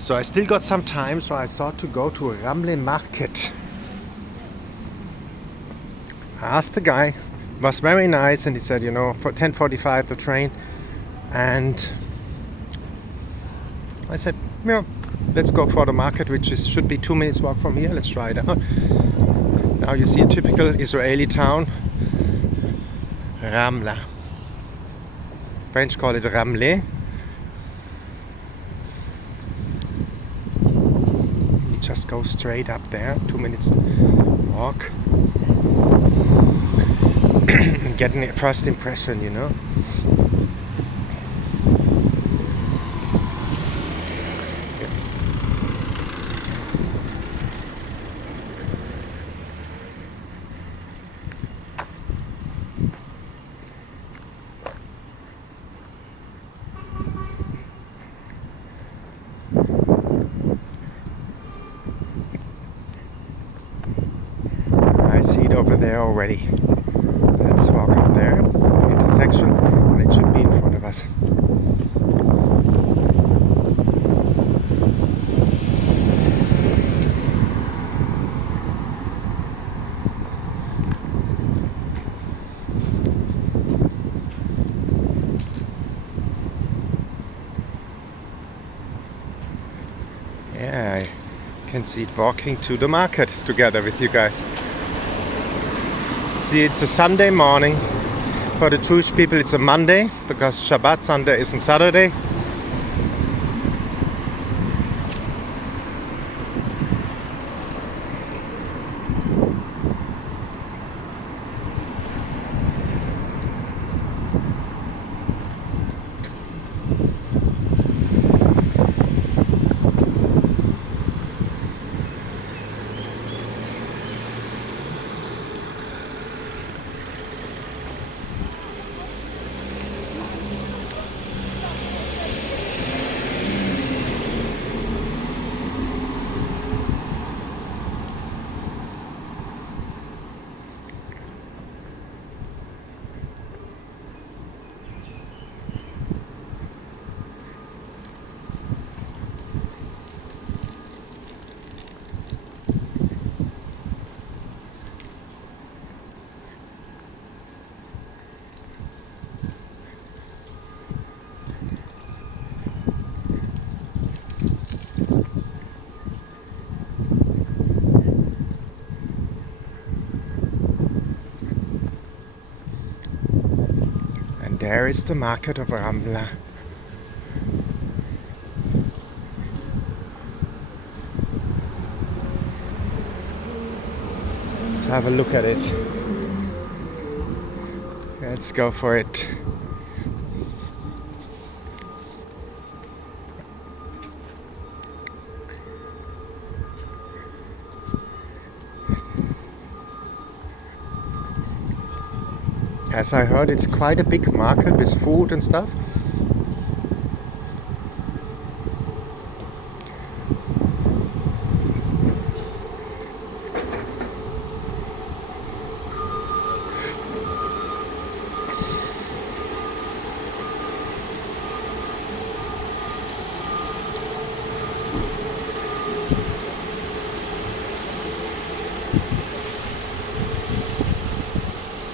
So I still got some time, so I thought to go to Ramla market. I asked the guy, it was very nice, and he said, for 10:45 the train, and I said, yeah, let's go for the market, which should be 2 minutes walk from here. Let's try it out. Now you see a typical Israeli town, Ramla. French call it Ramle. You just go straight up there, 2 minutes walk. Getting a first impression, I see it over there already. Let's walk up there, intersection, and it should be in front of us. Yeah, I can see it walking to the market together with you guys. See, it's a Sunday morning. For the Jewish people it's a Monday, because Shabbat Sunday isn't Saturday. And there is the market of Ramla. Let's have a look at it. Let's go for it. As I heard, it's quite a big market with food and stuff.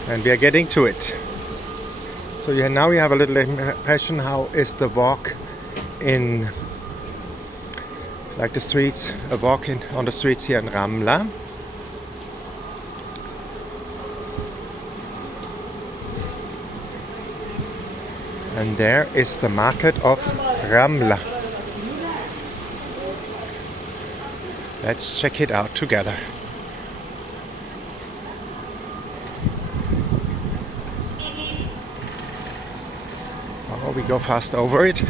And we are getting to it. So now you have a little impression how is the walk in, like the streets, a walk on the streets here in Ramla. And there is the market of Ramla. Let's check it out together. Oh, we go fast over it.